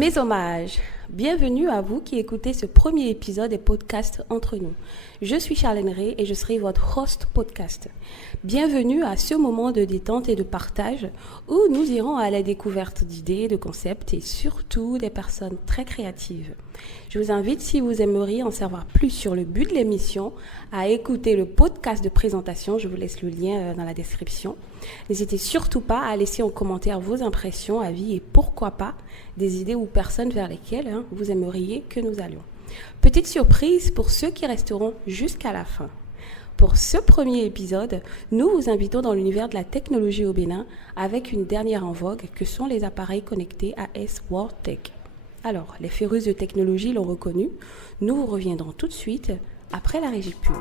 Mes hommages, bienvenue à vous qui écoutez ce premier épisode des podcasts Entre nous. Je suis Charlène Ray et je serai votre host podcast. Bienvenue à ce moment de détente et de partage où nous irons à la découverte d'idées, de concepts et surtout des personnes très créatives. Je vous invite, si vous aimeriez en savoir plus sur le but de l'émission, à écouter le podcast de présentation. Je vous laisse le lien dans la description. N'hésitez surtout pas à laisser en commentaire vos impressions, avis et pourquoi pas des idées ou personnes vers lesquelles vous aimeriez que nous allions. Petite surprise pour ceux qui resteront jusqu'à la fin. Pour ce premier épisode, nous vous invitons dans l'univers de la technologie au Bénin avec une dernière en vogue que sont les appareils connectés AS World Tech. Alors, les férus de technologie l'ont reconnu. Nous vous reviendrons tout de suite après la régie pub.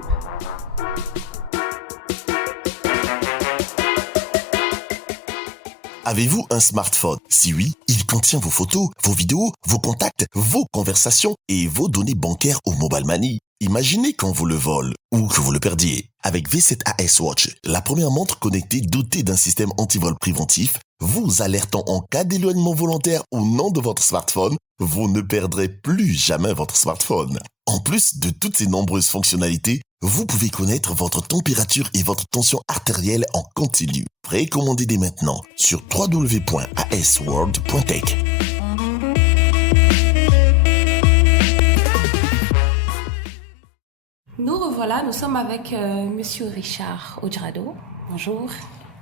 Avez-vous un smartphone? Si oui, il contient vos photos, vos vidéos, vos contacts, vos conversations et vos données bancaires ou mobile money. Imaginez quand vous le volez ou que vous le perdiez. Avec V7 AS Watch, la première montre connectée dotée d'un système anti-vol préventif, vous alertant en cas d'éloignement volontaire ou non de votre smartphone, vous ne perdrez plus jamais votre smartphone. En plus de toutes ces nombreuses fonctionnalités, vous pouvez connaître votre température et votre tension artérielle en continu. Précommandez dès maintenant sur www.asworld.tech. Nous revoilà, nous sommes avec Monsieur Richard Ojrado. Bonjour.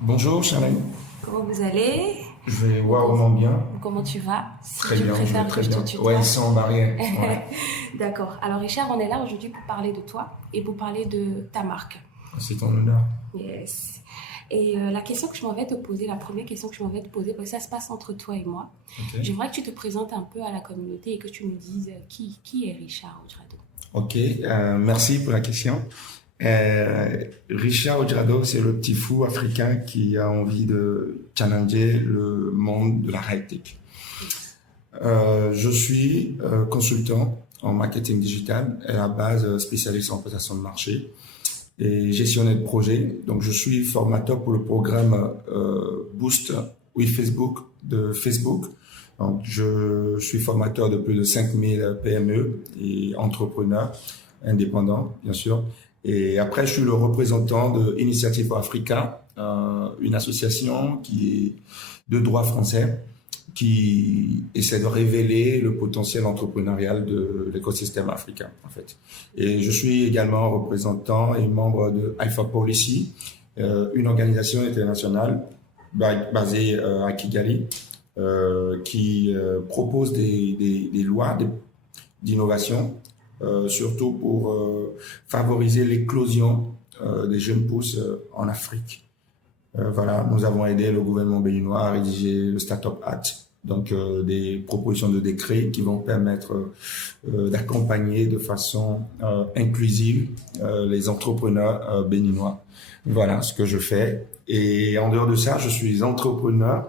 Bonjour Charlène. Comment vous allez? Je vais vraiment bien. Comment tu vas? Si Très tu bien, préfères très que je bien. te tutoie. Ouais, sans barrière. Ouais. D'accord. Alors Richard, on est là aujourd'hui pour parler de toi et pour parler de ta marque. C'est ton honneur. Yes. Et la question que je m'en vais te poser, la première question que je m'en vais te poser, parce que ça se passe entre toi et moi. Okay. J'aimerais que tu te présentes un peu à la communauté et que tu nous dises qui est Richard Ojrado. Ok, merci pour la question. Richard Ojrado, c'est le petit fou africain qui a envie de challenger le monde de la high-tech. Je suis consultant en marketing digital, à la base spécialiste en présentation de marché et gestionnaire de projet. Donc, je suis formateur pour le programme Boost with Facebook de Facebook. Donc, je suis formateur de plus de 5000 PME et entrepreneurs indépendants, bien sûr. Et après, je suis le représentant de Initiative for Africa, une association qui est de droit français, qui essaie de révéler le potentiel entrepreneurial de l'écosystème africain, en fait. Et je suis également représentant et membre de IFA Policy, une organisation internationale basée à Kigali, qui propose des lois d'innovation, surtout pour favoriser l'éclosion des jeunes pousses en Afrique. Voilà, nous avons aidé le gouvernement béninois à rédiger le Startup Act, donc des propositions de décret qui vont permettre d'accompagner de façon inclusive les entrepreneurs béninois. Voilà ce que je fais. Et en dehors de ça, je suis entrepreneur.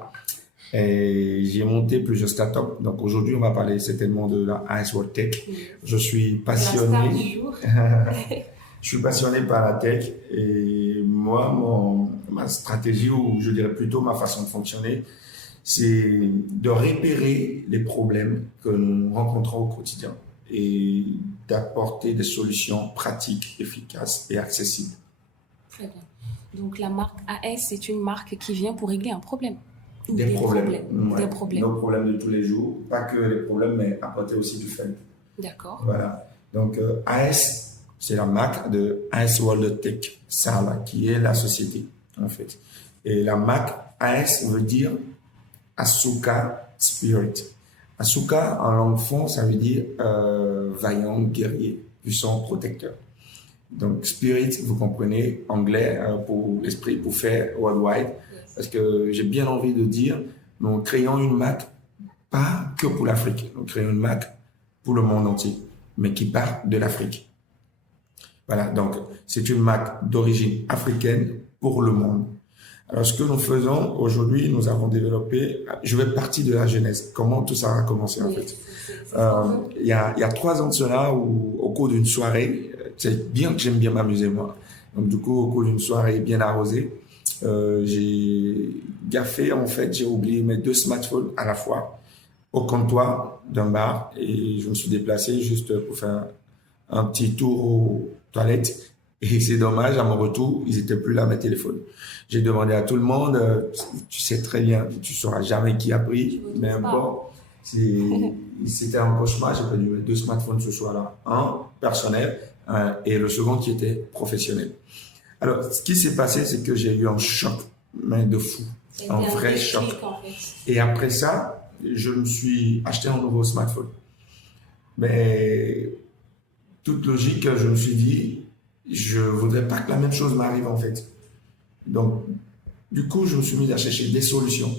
Et j'ai monté plusieurs startups. Donc aujourd'hui, on va parler certainement de la AS World Tech. Je suis passionné. Je suis passionné par la tech et moi, ma stratégie, ou je dirais plutôt ma façon de fonctionner, c'est de repérer les problèmes que nous rencontrons au quotidien et d'apporter des solutions pratiques, efficaces et accessibles. Très bien. Donc la marque AS, c'est une marque qui vient pour régler un problème. Des problèmes. Ouais. Des problèmes. Nos problèmes de tous les jours. Pas que les problèmes, mais apporter aussi du fun. D'accord. Voilà. Donc, AS, c'est la marque de AS World Tech, ça, qui est la société, en fait. Et la marque AS veut dire Asuka Spirit. Asuka, en langue fon, ça veut dire vaillant, guerrier, puissant, protecteur. Donc, Spirit, vous comprenez, anglais pour l'esprit, pour faire worldwide. Parce que j'ai bien envie de dire, nous créons une marque pas que pour l'Afrique, nous créons une marque pour le monde entier, mais qui part de l'Afrique. Voilà, donc c'est une marque d'origine africaine pour le monde. Alors ce que nous faisons aujourd'hui, nous avons développé, je vais partir de la genèse, comment tout ça a commencé en fait. Il y a 3 ans de cela, où, au cours d'une soirée, c'est bien que j'aime bien m'amuser moi, donc du coup au cours d'une soirée bien arrosée, j'ai gaffé, en fait, j'ai oublié mes 2 smartphones à la fois. au comptoir d'un bar et je me suis déplacé juste pour faire un petit tour aux toilettes. Et c'est dommage, à mon retour, ils étaient plus là, mes téléphones. J'ai demandé à tout le monde, tu sais très bien, tu sauras jamais qui a pris, mais bon, c'était un cauchemar. J'ai perdu mes 2 smartphones ce soir-là. Un personnel et le second qui était professionnel. Alors, ce qui s'est passé, c'est que j'ai eu un choc, mais de fou. Un vrai choc. En fait. Et après ça, je me suis acheté un nouveau smartphone. Mais toute logique, je me suis dit, je voudrais pas que la même chose m'arrive en fait. Donc, du coup, je me suis mis à chercher des solutions.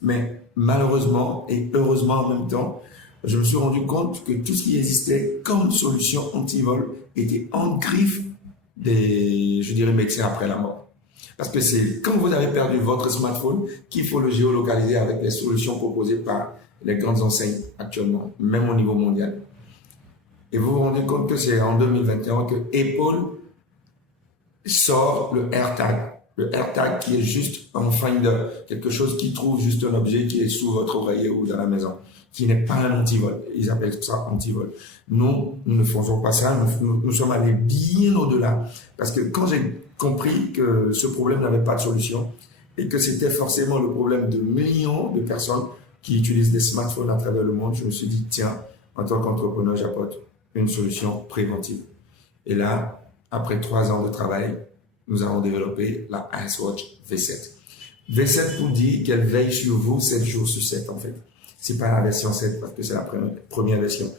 Mais malheureusement et heureusement en même temps, je me suis rendu compte que tout ce qui existait comme solution anti-vol était en griffe des, je dirais, médecins après la mort. Parce que c'est quand vous avez perdu votre smartphone qu'il faut le géolocaliser avec les solutions proposées par les grandes enseignes actuellement, même au niveau mondial. Et vous vous rendez compte que c'est en 2021 que Apple sort le AirTag. Le AirTag qui est juste un finder, quelque chose qui trouve juste un objet qui est sous votre oreiller ou dans la maison, qui n'est pas un antivol. Ils appellent ça antivol. Nous ne faisons pas ça. Nous sommes allés bien au-delà. Parce que quand j'ai compris que ce problème n'avait pas de solution et que c'était forcément le problème de millions de personnes qui utilisent des smartphones à travers le monde, je me suis dit, tiens, en tant qu'entrepreneur, j'apporte une solution préventive. Et là, après 3 ans de travail, nous avons développé la IceWatch V7. V7 vous dit qu'elle veille sur vous 7 jours sur 7 en fait. C'est pas la version 7 parce que c'est la première version.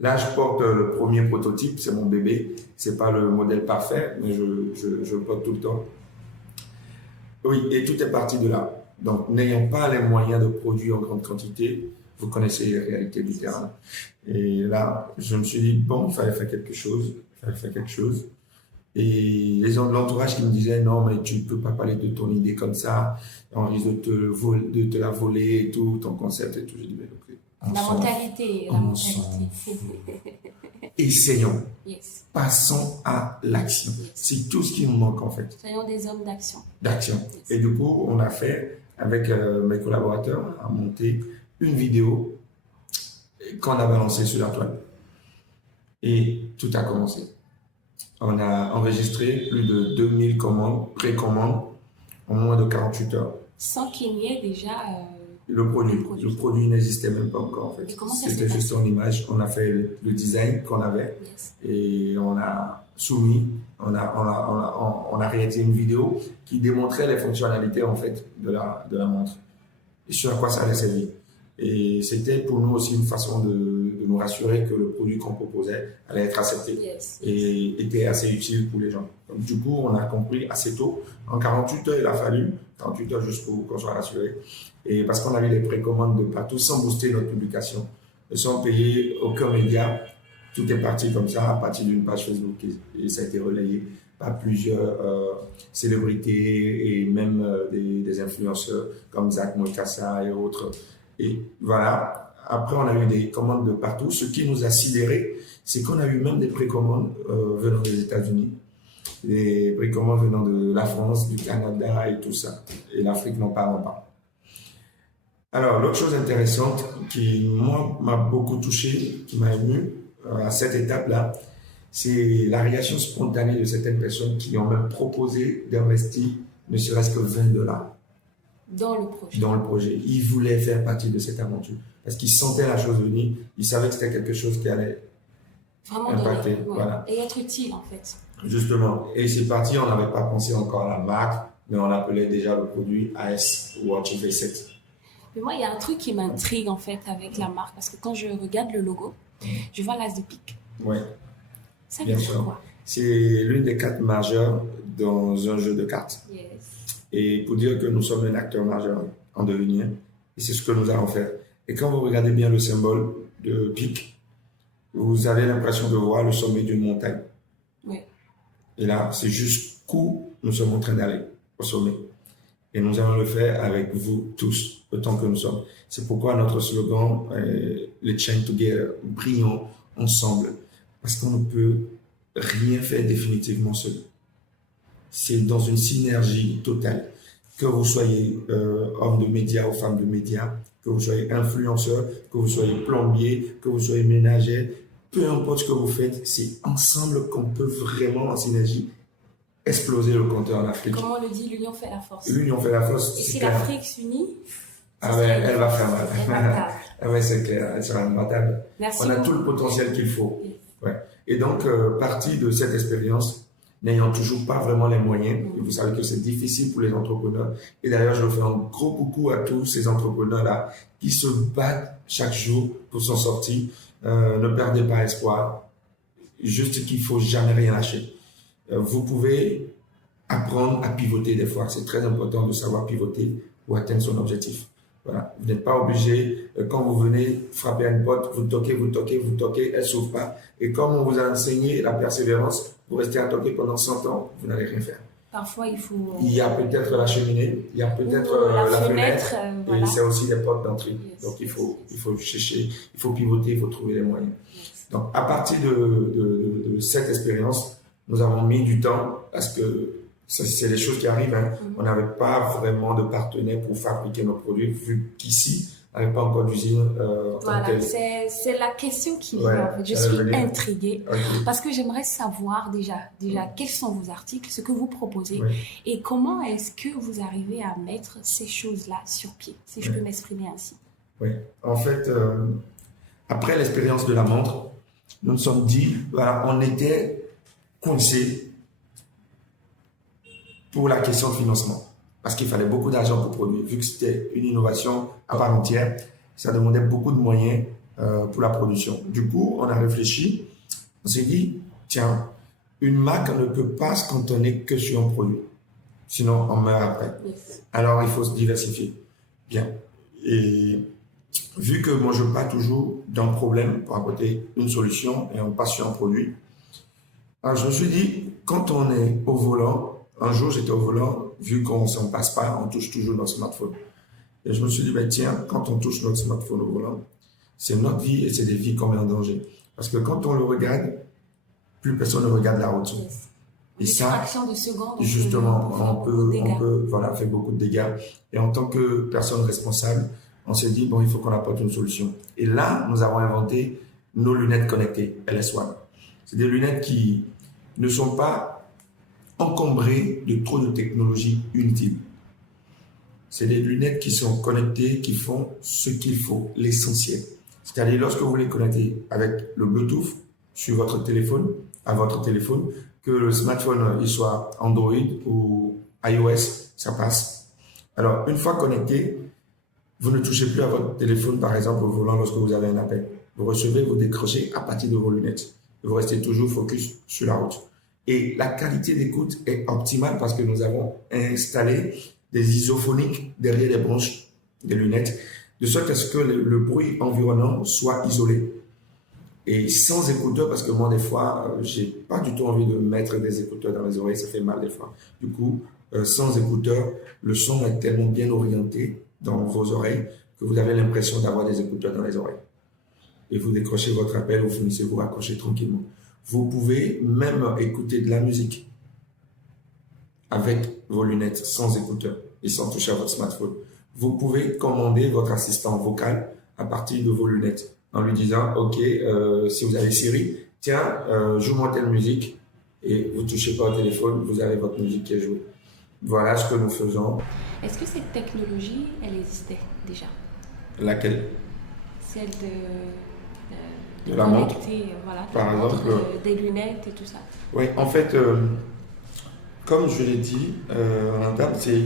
Là, je porte le premier prototype, c'est mon bébé. C'est pas le modèle parfait, mais je le porte tout le temps. Oui, et tout est parti de là. Donc, n'ayant pas les moyens de produire en grande quantité, vous connaissez les réalités du terrain. Et là, je me suis dit, bon, il fallait faire quelque chose. Et les gens de l'entourage qui me disaient, non, mais tu ne peux pas parler de ton idée comme ça, on risque de te la voler et tout, ton concept et tout. J'ai dit, mais ok. La mentalité. Essayons. Yes. Passons à l'action. Yes. C'est tout ce qui nous manque en fait. Soyons des hommes d'action. D'action. Yes. Et du coup, on a fait, avec mes collaborateurs, à monter une vidéo qu'on a balancée sur la toile. Et tout a commencé. On a enregistré plus de 2000 précommandes en moins de 48 heures. Sans qu'il n'y ait déjà le produit n'existait même pas encore en fait. C'était juste en image. On a fait le design qu'on avait et on a soumis, on a réalisé une vidéo qui démontrait les fonctionnalités en fait de la montre et sur à quoi ça allait servir. Et c'était pour nous aussi une façon de nous rassurer que le produit qu'on proposait allait être accepté et était assez utile pour les gens. Donc, du coup, on a compris assez tôt. En 48 heures, il a fallu 48 heures juste pour qu'on soit rassuré. Et parce qu'on avait les précommandes de partout sans booster notre publication, sans payer aucun média, tout est parti comme ça à partir d'une page Facebook et ça a été relayé par plusieurs célébrités et même des influenceurs comme Zach Moukassa et autres. Et voilà. Après, on a eu des commandes de partout. Ce qui nous a sidérés, c'est qu'on a eu même des précommandes venant des États-Unis, des précommandes venant de la France, du Canada et tout ça. Et l'Afrique n'en parle pas. Alors, l'autre chose intéressante qui, moi, m'a beaucoup touché, qui m'a ému à cette étape-là, c'est la réaction spontanée de certaines personnes qui ont même proposé d'investir ne serait-ce que $20 dans le projet. Ils voulaient faire partie de cette aventure parce qu'ils sentaient la chose venir, ils savaient que c'était quelque chose qui allait vraiment impacter. Ouais. Voilà. Et être utile en fait. Justement. Et c'est parti, on n'avait pas pensé encore à la marque, mais on appelait déjà le produit IceWatch V7. Mais moi, il y a un truc qui m'intrigue en fait avec la marque parce que quand je regarde le logo, je vois l'as de pique. Oui. Ça veut dire quoi? C'est l'une des cartes majeures dans un jeu de cartes. Yes. Et pour dire que nous sommes un acteur majeur en devenir, et c'est ce que nous allons faire. Et quand vous regardez bien le symbole de pic, vous avez l'impression de voir le sommet d'une montagne. Oui. Et là, c'est jusqu'où nous sommes en train d'aller, au sommet. Et nous allons le faire avec vous tous, autant que nous sommes. C'est pourquoi notre slogan est « Let's shine together », brillons ensemble, parce qu'on ne peut rien faire définitivement seul. C'est dans une synergie totale. Que vous soyez homme de médias ou femme de médias, que vous soyez influenceur, que vous soyez plombier, que vous soyez ménager, peu importe ce que vous faites, c'est ensemble qu'on peut vraiment en synergie exploser le compteur en Afrique. Comme on le dit, l'union fait la force. L'union fait la force. Et si l'Afrique s'unit, elle va faire mal. Ouais, c'est clair, elle sera imbattable. Merci On a beaucoup. tout le potentiel qu'il faut. Yes. Ouais. Et donc, partie de cette expérience, n'ayant toujours pas vraiment les moyens, et vous savez que c'est difficile pour les entrepreneurs. Et d'ailleurs, je fais un gros coucou à tous ces entrepreneurs-là qui se battent chaque jour pour s'en sortir. Ne perdez pas espoir. Juste qu'il faut jamais rien lâcher. Vous pouvez apprendre à pivoter des fois. C'est très important de savoir pivoter pour atteindre son objectif. Voilà. Vous n'êtes pas obligé, quand vous venez frapper à une porte, vous toquez, elle ne s'ouvre pas. Et comme on vous a enseigné la persévérance, vous restez à toquer pendant 100 ans, vous n'allez rien faire. Parfois, il faut... Il y a peut-être la cheminée, il y a peut-être la fenêtre, et c'est aussi des portes d'entrée. Yes. Donc il faut chercher, il faut pivoter, il faut trouver les moyens. Yes. Donc à partir de cette expérience, nous avons mis du temps parce que c'est des choses qui arrivent. Hein. On n'avait pas vraiment de partenaire pour fabriquer nos produits, vu qu'ici, on n'avait pas encore d'usine. Voilà, c'est la question qui vient. En fait. Je suis intriguée parce que j'aimerais savoir déjà quels sont vos articles, ce que vous proposez et comment est-ce que vous arrivez à mettre ces choses-là sur pied, si je peux m'exprimer ainsi. Oui, en fait, après l'expérience de la montre, nous nous sommes dit, voilà, on était coincés pour la question de financement. Parce qu'il fallait beaucoup d'argent pour produire. Vu que c'était une innovation à part entière, ça demandait beaucoup de moyens pour la production. Du coup, on a réfléchi, on s'est dit, tiens, une marque ne peut pas se cantonner que sur un produit. Sinon, on meurt après. Yes. Alors, il faut se diversifier. Bien. Et vu que moi, je pars toujours d'un problème pour apporter une solution et on passe sur un produit, alors je me suis dit, quand on est au volant, un jour, j'étais au volant, vu qu'on ne s'en passe pas, on touche toujours notre smartphone. Et je me suis dit, ben, tiens, quand on touche notre smartphone au volant, c'est notre vie et c'est des vies qu'on met en danger. Parce que quand on le regarde, plus personne ne regarde la route. Yes. Et ça, de seconde, justement, on peut faire beaucoup de dégâts. Et en tant que personne responsable, on s'est dit, bon, il faut qu'on apporte une solution. Et là, nous avons inventé nos lunettes connectées, LS1. C'est des lunettes qui ne sont pas encombrés de trop de technologies inutiles. C'est des lunettes qui sont connectées, qui font ce qu'il faut, l'essentiel. C'est-à-dire, lorsque vous les connectez avec le Bluetooth sur votre téléphone, à votre téléphone, que le smartphone il soit Android ou iOS, ça passe. Alors, une fois connecté, vous ne touchez plus à votre téléphone, par exemple, au volant lorsque vous avez un appel. Vous recevez, vous décrochez à partir de vos lunettes. Vous restez toujours focus sur la route. Et la qualité d'écoute est optimale parce que nous avons installé des isophoniques derrière les branches des lunettes, de sorte à ce que le bruit environnant soit isolé. Et sans écouteurs, parce que moi, des fois, j'ai pas du tout envie de mettre des écouteurs dans les oreilles, ça fait mal des fois. Du coup, sans écouteurs, le son est tellement bien orienté dans vos oreilles que vous avez l'impression d'avoir des écouteurs dans les oreilles. Et vous décrochez votre appel, vous finissez, vous raccrochez tranquillement. Vous pouvez même écouter de la musique avec vos lunettes, sans écouteurs et sans toucher à votre smartphone. Vous pouvez commander votre assistant vocal à partir de vos lunettes en lui disant, OK, si vous avez Siri, tiens, joue-moi telle musique et vous ne touchez pas au téléphone, vous avez votre musique qui est jouée. Voilà ce que nous faisons. Est-ce que cette technologie, elle existait déjà? Laquelle? Celle de la montre, voilà, par exemple, des lunettes et tout ça. Oui, en fait, comme je l'ai dit en interne, c'est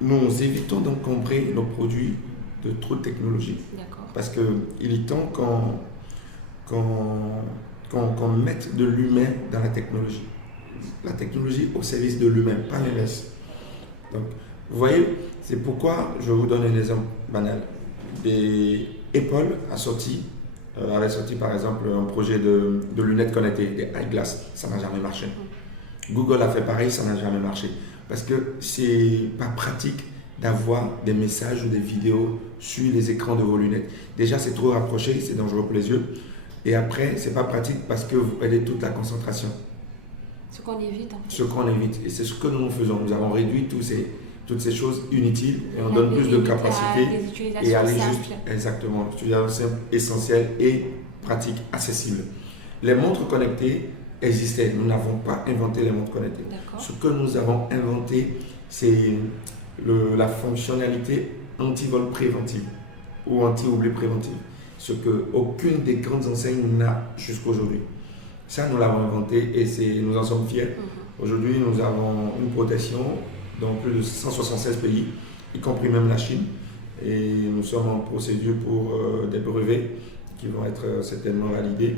nous évitons d'encombrer nos produits de trop de technologie. D'accord. Parce qu'il est temps qu'on mette de l'humain dans la technologie. La technologie au service de l'humain, pas l'inverse. Donc, vous voyez, c'est pourquoi je vous donne un exemple banal. Apple avait sorti par exemple un projet de lunettes connectées, des eyeglass, ça n'a jamais marché. Google a fait pareil, ça n'a jamais marché. Parce que c'est pas pratique d'avoir des messages ou des vidéos sur les écrans de vos lunettes. Déjà, c'est trop rapproché, c'est dangereux pour les yeux. Et après, c'est pas pratique parce que vous perdez toute la concentration. Ce qu'on évite en fait. Ce qu'on évite. Et c'est ce que nous faisons. Nous avons réduit tous ces toutes ces choses inutiles et on donne plus de capacité et aller juste exactement l'utilisation simple, essentielle et pratique, accessible. Les montres connectées existaient, nous n'avons pas inventé les montres connectées. D'accord. Ce que nous avons inventé, c'est la fonctionnalité anti-vol préventive ou anti-oubli préventive, ce que aucune des grandes enseignes n'a jusqu'aujourd'hui. Ça, nous l'avons inventé et nous en sommes fiers. Aujourd'hui, nous avons une protection dans plus de 176 pays, y compris même la Chine. Et nous sommes en procédure pour des brevets qui vont être certainement validés.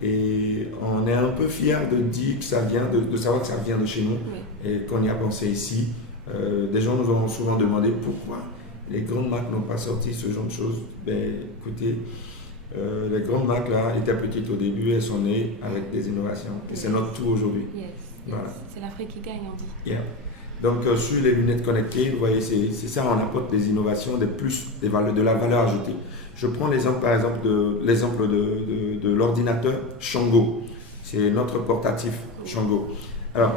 Et on est un peu fiers de dire que ça vient, de savoir que ça vient de chez nous et qu'on y a pensé ici. Des gens nous ont souvent demandé pourquoi les grandes marques n'ont pas sorti ce genre de choses. Ben, écoutez, les grandes marques là étaient petites au début, elles sont nées avec des innovations. Et c'est notre tout aujourd'hui. Voilà. C'est l'Afrique qui gagne, on dit. Yeah. Donc sur les lunettes connectées, vous voyez, c'est ça, on apporte des innovations, des plus, de la valeur ajoutée. Je prends l'exemple par exemple de l'ordinateur Shango. C'est notre portatif Shango. Alors,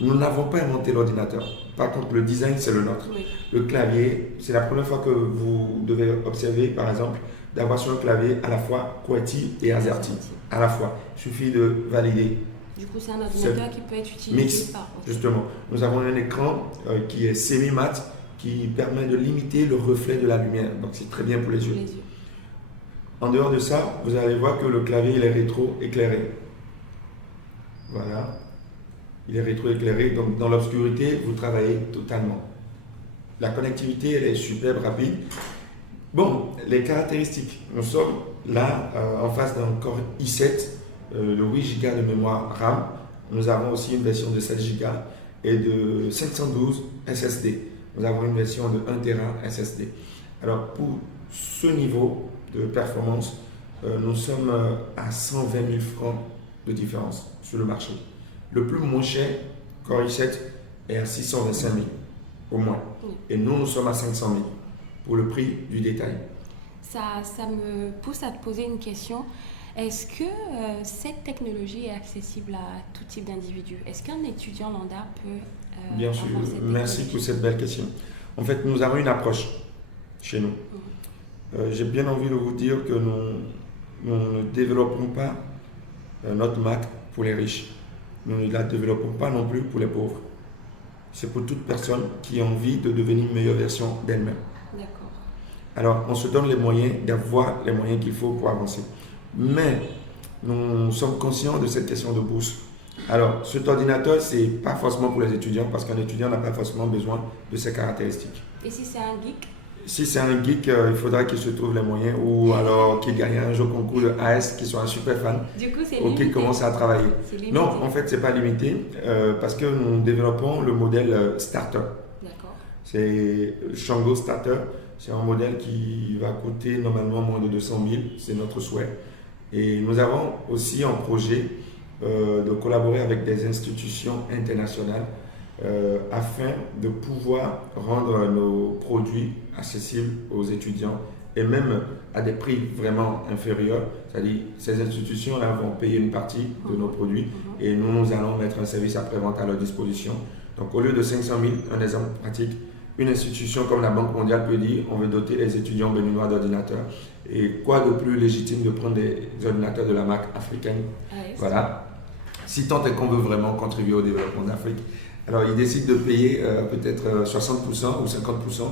nous n'avons pas inventé l'ordinateur. Par contre, le design, c'est le nôtre. Oui. Le clavier, c'est la première fois que vous devez observer, par exemple, d'avoir sur un clavier à la fois QWERTY et AZERTY. À la fois. Il suffit de valider. Du coup, c'est un ordinateur qui peut être utilisé mix, justement. Nous avons un écran qui est semi-mat, qui permet de limiter le reflet de la lumière. Donc, c'est très bien pour les yeux. En dehors de ça, vous allez voir que le clavier, il est rétro-éclairé. Voilà. Il est rétro-éclairé. Donc, dans l'obscurité, vous travaillez totalement. La connectivité, elle est superbe, rapide. Bon, les caractéristiques. Nous sommes là en face d'un Core i7, de 8 Go de mémoire RAM. Nous avons aussi une version de 7 Go et de 512 SSD. Nous avons une version de 1 Tera SSD. Alors, pour ce niveau de performance, nous sommes à 120 000 francs de différence sur le marché. Le plus moins cher, Core i7, est à 625 000 au moins. Et nous sommes à 500 000 pour le prix du détail. Ça me pousse à te poser une question. Est-ce que cette technologie est accessible à tout type d'individu? Est-ce qu'un étudiant lambda peut Bien sûr, merci pour cette belle question. En fait, nous avons une approche chez nous. J'ai bien envie de vous dire que nous ne développons pas notre Mac pour les riches. Nous ne la développons pas non plus pour les pauvres. C'est pour toute personne qui a envie de devenir une meilleure version d'elle-même. D'accord. Alors, on se donne les moyens d'avoir les moyens qu'il faut pour avancer. Mais nous sommes conscients de cette question de bourse. Alors, cet ordinateur, ce n'est pas forcément pour les étudiants parce qu'un étudiant n'a pas forcément besoin de ces caractéristiques. Et si c'est un geek? Si c'est un geek, il faudra qu'il se trouve les moyens ou alors qu'il gagne un jeu concours de AS, qu'il soit un super fan ou qu'il commence à travailler. Non, en fait, ce n'est pas limité parce que nous développons le modèle Starter. D'accord. C'est Shango Starter. C'est un modèle qui va coûter normalement moins de 200 000, c'est notre souhait. Et nous avons aussi un projet de collaborer avec des institutions internationales afin de pouvoir rendre nos produits accessibles aux étudiants et même à des prix vraiment inférieurs. C'est-à-dire ces institutions-là vont payer une partie de nos produits et nous allons mettre un service après-vente à leur disposition. Donc au lieu de 500 000, un exemple pratique, une institution comme la Banque mondiale peut dire on veut doter les étudiants béninois d'ordinateurs. Et quoi de plus légitime de prendre des ordinateurs de la marque africaine? Voilà. Si tant est qu'on veut vraiment contribuer au développement d'Afrique. Alors, ils décident de payer peut-être 60% ou 50%.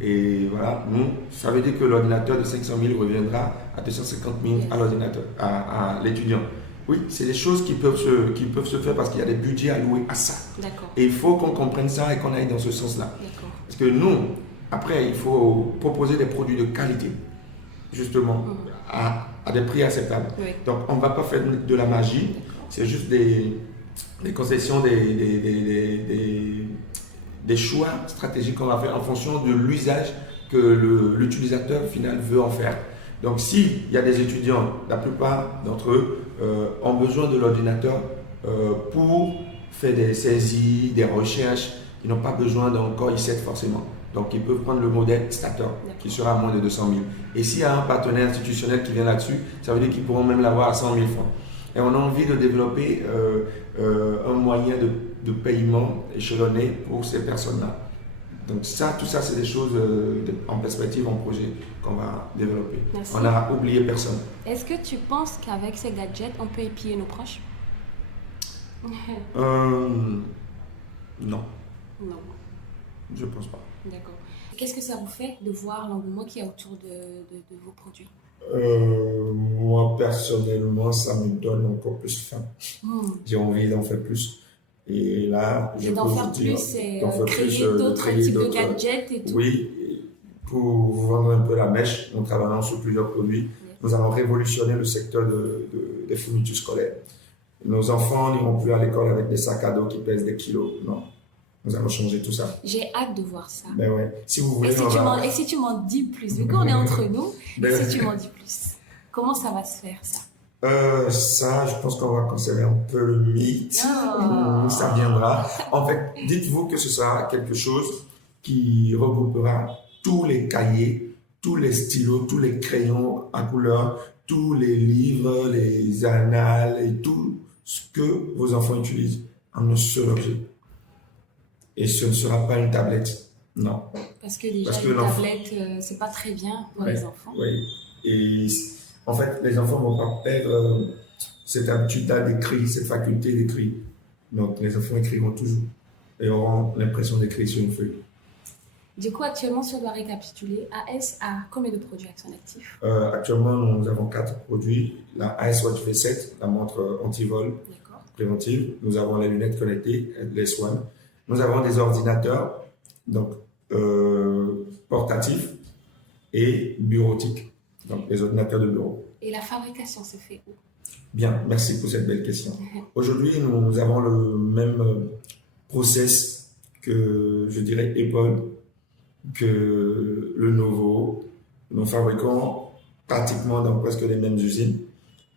Et voilà, nous, ça veut dire que l'ordinateur de 500 000 reviendra à 250 000 à l'ordinateur, à l'étudiant. Oui, c'est des choses qui peuvent se faire parce qu'il y a des budgets alloués à ça. D'accord. Et il faut qu'on comprenne ça et qu'on aille dans ce sens-là. D'accord. Parce que nous, après, il faut proposer des produits de qualité, justement, à des prix acceptables. Oui. Donc, on ne va pas faire de la magie. C'est juste des concessions, des choix stratégiques qu'on va faire en fonction de l'usage que l'utilisateur final veut en faire. Donc, s'il y a des étudiants, la plupart d'entre eux ont besoin de l'ordinateur pour faire des saisies, des recherches, ils n'ont pas besoin d'un Core i7 forcément. Donc, ils peuvent prendre le modèle Starter qui sera à moins de 200 000. Et s'il y a un partenaire institutionnel qui vient là-dessus, ça veut dire qu'ils pourront même l'avoir à 100 000 francs. Et on a envie de développer un moyen de paiement échelonné pour ces personnes-là. Donc tout ça, c'est des choses en perspective, en projet qu'on va développer. Merci. On n'a oublié personne. Est-ce que tu penses qu'avec ces gadgets, on peut épier nos proches? Non, Non. je pense pas. D'accord. Qu'est-ce que ça vous fait de voir l'engouement qu'il y a autour de vos produits? Moi, personnellement, ça me donne encore plus faim. J'ai envie d'en faire plus. Et là, je peux d'en faire vous dire, plus et d'en faire créer plus, d'autres types de gadgets et tout. Oui, pour vous vendre un peu la mèche, nous travaillons sur plusieurs produits. Yes. Nous allons révolutionner le secteur des fournitures scolaires. Nos enfants n'iront plus à l'école avec des sacs à dos qui pèsent des kilos. Non, nous allons changer tout ça. J'ai hâte de voir ça. Ben ouais. Si vous voulez, Et si tu m'en dis plus, vu qu'on est entre nous, Ben et si tu m'en dis plus, comment ça va se faire ça? Ça, je pense qu'on va conserver un peu le mythe. Ça viendra. En fait, dites-vous que ce sera quelque chose qui regroupera tous les cahiers, tous les stylos, tous les crayons à couleur, tous les livres, les annales et tout ce que vos enfants utilisent en un seul objet. Et ce ne sera pas une tablette. Non. Parce que déjà, une tablette, c'est pas très bien pour les enfants. Oui. Et en fait, les enfants ne vont pas perdre cette habitude d'écrire, cette faculté d'écrire. Donc, les enfants écriront toujours et auront l'impression d'écrire sur une feuille. Du coup, actuellement, si on doit récapituler, AS a combien de produits à son actif? Actuellement, nous avons 4 produits. La AS Watch V7, la montre anti-vol préventive. Nous avons les lunettes connectées, les S1. Nous avons des ordinateurs, donc portatifs et bureautiques, donc les ordinateurs de bureau. Et la fabrication se fait où? Bien, merci pour cette belle question. Aujourd'hui, nous avons le même process que, je dirais, Apple, que Lenovo. Nous fabriquons pratiquement dans presque les mêmes usines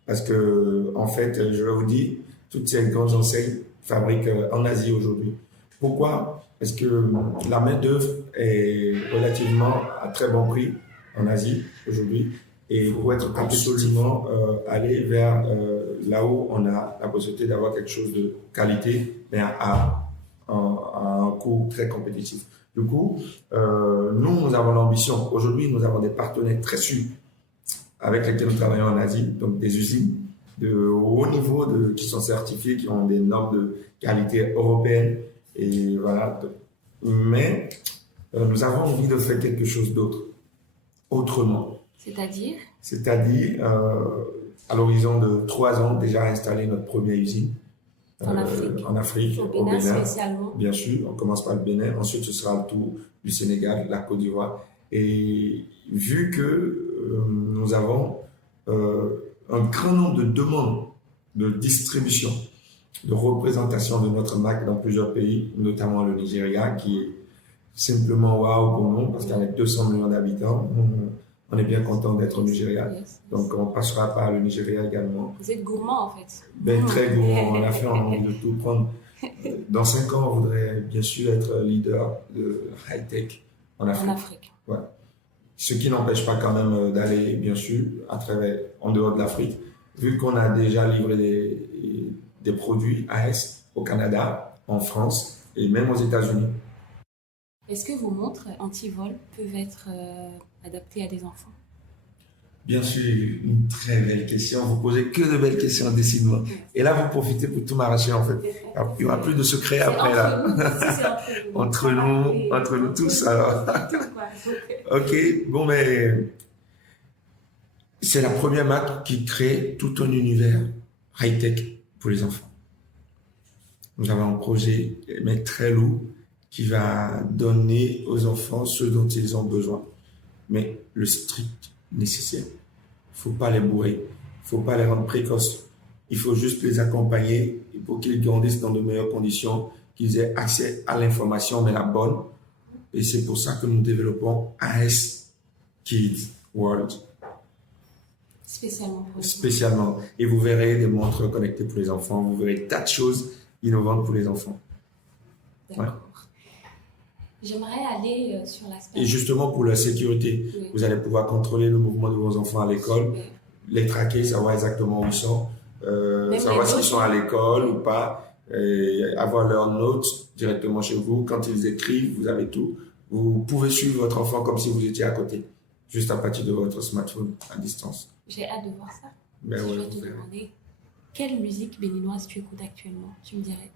parce que, en fait, je vais vous dire, toutes ces grandes enseignes fabriquent en Asie aujourd'hui. Pourquoi? Parce que la main-d'œuvre est relativement à très bon prix en Asie aujourd'hui. Et pour être absolument aller vers là où on a la possibilité d'avoir quelque chose de qualité, mais à un coût très compétitif. Du coup, nous avons l'ambition. Aujourd'hui, nous avons des partenaires très sûrs avec lesquels nous travaillons en Asie, donc des usines de haut niveau qui sont certifiées, qui ont des normes de qualité européennes. Et voilà. Mais nous avons envie de faire quelque chose d'autre, autrement. C'est-à-dire, à l'horizon de 3 ans, déjà installer notre première usine. En Afrique, au Bénin spécialement. Bien sûr, on commence par le Bénin, ensuite ce sera le tour du Sénégal, la Côte d'Ivoire. Et vu que nous avons un grand nombre de demandes de distribution, de représentation de notre marque dans plusieurs pays, notamment le Nigeria, qui est simplement waouh pour nous, parce qu'avec 200 millions d'habitants, on est bien content d'être au Nigeria. Donc, on passera par le Nigeria également. Vous êtes gourmand, en fait. Ben, très gourmand. On a fait envie de tout prendre. Dans 5 ans, on voudrait bien sûr être leader de high-tech en Afrique. Ouais. Ce qui n'empêche pas quand même d'aller, bien sûr, en dehors de l'Afrique, vu qu'on a déjà livré des produits AS au Canada, en France et même aux États-Unis. Est-ce que vos montres anti-vol peuvent être adaptées à des enfants? Bien sûr, une très belle question. Vous posez que de belles questions, décidément. Et là, vous profitez pour tout m'arracher, en fait. Il n'y aura plus de secret après, là. Entre nous tous, alors. Ok, bon, mais c'est la première marque qui crée tout un univers high-tech pour les enfants. Nous avons un projet, mais très lourd, qui va donner aux enfants ce dont ils ont besoin, mais le strict nécessaire. Il ne faut pas les bourrer, il ne faut pas les rendre précoces. Il faut juste les accompagner pour qu'ils grandissent dans de meilleures conditions, qu'ils aient accès à l'information, mais la bonne. Et c'est pour ça que nous développons AS Kids World. Spécialement. Et vous verrez des montres connectées pour les enfants, vous verrez tas de choses innovantes pour les enfants. D'accord. Ouais. J'aimerais aller sur l'aspect... Et justement, pour la sécurité, vous allez pouvoir contrôler le mouvement de vos enfants à l'école, les traquer, savoir exactement où ils sont, savoir s'ils sont à l'école ou pas, avoir leurs notes directement chez vous. Quand ils écrivent, vous avez tout. Vous pouvez suivre votre enfant comme si vous étiez à côté, juste à partir de votre smartphone à distance. J'ai hâte de voir ça. Ben Je ouais, vais te demander, quelle musique béninoise tu écoutes actuellement? Tu me dirais.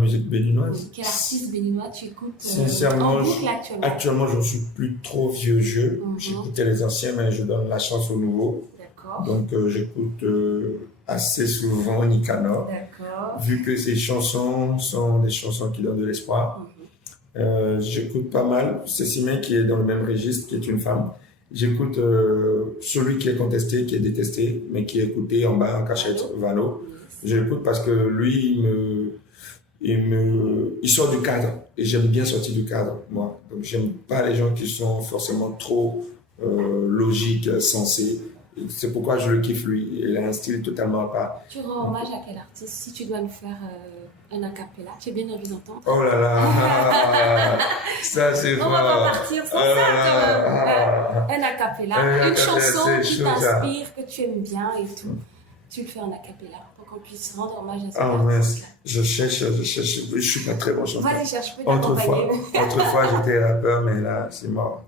Musique béninoise. Quel artiste béninois tu écoutes Sincèrement, en boucle actuellement? actuellement, je ne suis plus trop vieux jeu. Mhm. J'écoutais les anciens, mais je donne la chance aux nouveaux. D'accord. Donc, j'écoute assez souvent Nicanor, D'accord. vu que ses chansons sont des chansons qui donnent de l'espoir. J'écoute pas mal Cécimé, qui est dans le même registre, qui est une femme. J'écoute celui qui est contesté, qui est détesté, mais qui est écouté en bas, en cachette, Vano. Je l'écoute parce que lui, il sort du cadre. Et j'aime bien sortir du cadre, moi. Donc, j'aime pas les gens qui sont forcément trop logiques, sensés. C'est pourquoi je le kiffe, lui. Il a un style totalement à part. Tu rends hommage à quel artiste? Si tu dois nous faire un acapella, tu as bien envie d'entendre? Oh là là, ça c'est On fort. va pas partir sans Oh ça, là là. un acapella, Un une acapella, chanson c'est qui chaud, ça. t'inspire, que tu aimes bien et tout. Tu le fais en acapella pour qu'on puisse rendre hommage à ce Ah mince, artiste-là. je cherche, je suis pas très bon chanteur. Vas-y, cherche, je peux Autrefois, t'accompagner. j'étais rappeur, mais là, c'est mort.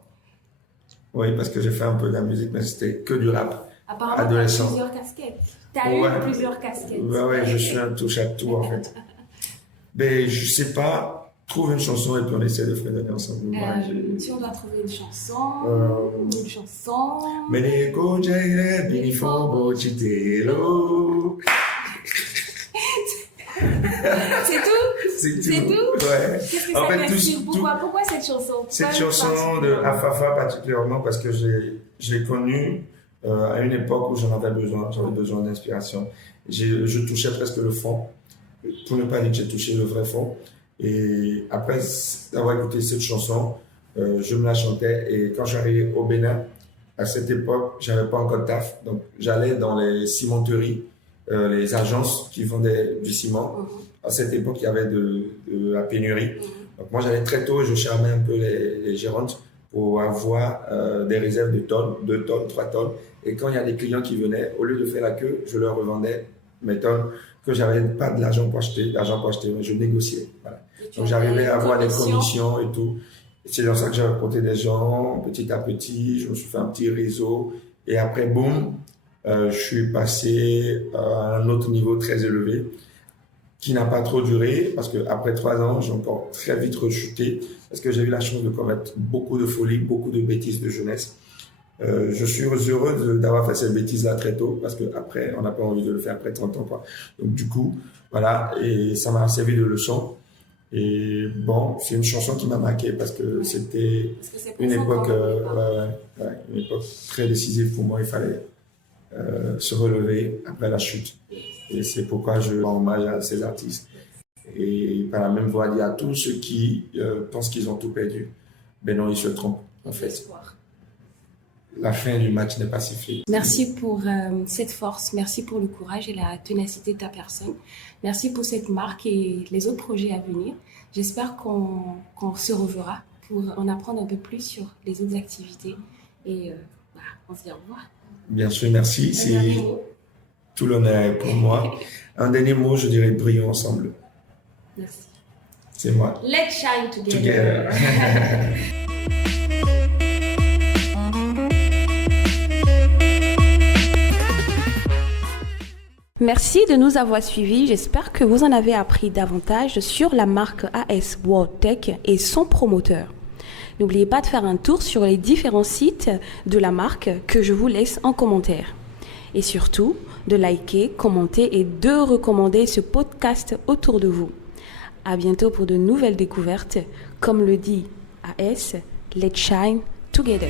Oui, parce que j'ai fait un peu de la musique, mais c'était que du rap. Apparemment, tu as Adolescent. plusieurs casquettes. Tu as Ouais. eu plusieurs casquettes. Ouais, je suis un touche-à-tout, en fait. Mais je sais pas, trouve une chanson et puis on essaie de fredonner ensemble. Moi, Si on doit trouver une chanson, Euh, une chanson. Meneko jaire binifombo chitelo. C'est tout? C'est tout. C'est tout? Ouais. Qu'est-ce que En ça fait, t'inspire? tout- Pourquoi cette chanson? Cette Pourquoi chanson de Afafa particulièrement parce que je l'ai connue à une époque où j'en avais besoin, j'avais besoin d'inspiration. Je touchais presque le fond, pour ne pas dire que j'ai touché le vrai fond. Et après avoir écouté cette chanson, je me la chantais et quand j'arrivais au Bénin, à cette époque, j'avais pas encore de taf, donc j'allais dans les cimenteries, les agences qui vendaient du ciment. À cette époque, il y avait de la pénurie. Donc moi, j'allais très tôt et je charmais un peu les gérantes pour avoir des réserves de tonnes, 2 tonnes, 3 tonnes. Et quand il y a des clients qui venaient, au lieu de faire la queue, je leur revendais mes tonnes que j'avais pas de l'argent pour acheter, mais je négociais. Voilà. Donc j'arrivais à avoir des commissions et tout. Et c'est dans ça que j'ai rencontré des gens, petit à petit, je me suis fait un petit réseau. Et après, boum, je suis passé à un autre niveau très élevé, qui n'a pas trop duré, parce qu'après 3 ans, j'ai encore très vite rechuté, parce que j'ai eu la chance de commettre beaucoup de folies, beaucoup de bêtises de jeunesse. Je suis heureux d'avoir fait cette bêtise-là très tôt, parce qu'après, on n'a pas envie de le faire après 30 ans, quoi. Donc du coup, voilà, et ça m'a servi de leçon. Et bon, c'est une chanson qui m'a marqué, parce que c'était une époque, une époque très décisive pour moi. Il fallait se relever après la chute. Et c'est pourquoi je rends hommage à ces artistes. Et par la même voie, dire à tous ceux qui pensent qu'ils ont tout perdu. Ben non, ils se trompent, en fait. La fin du match n'est pas sifflée. Merci pour cette force, merci pour le courage et la ténacité de ta personne. Merci pour cette marque et les autres projets à venir. J'espère qu'on se reverra pour en apprendre un peu plus sur les autres activités. Et on se dit au revoir. Bien sûr, merci. Tout l'honneur est pour moi. Un dernier mot, je dirais brillons ensemble. Merci. C'est moi. Let's shine together. Merci de nous avoir suivis. J'espère que vous en avez appris davantage sur la marque AS World Tech et son promoteur. N'oubliez pas de faire un tour sur les différents sites de la marque que je vous laisse en commentaire. Et surtout, de liker, commenter et de recommander ce podcast autour de vous. À bientôt pour de nouvelles découvertes. Comme le dit AS, let's shine together.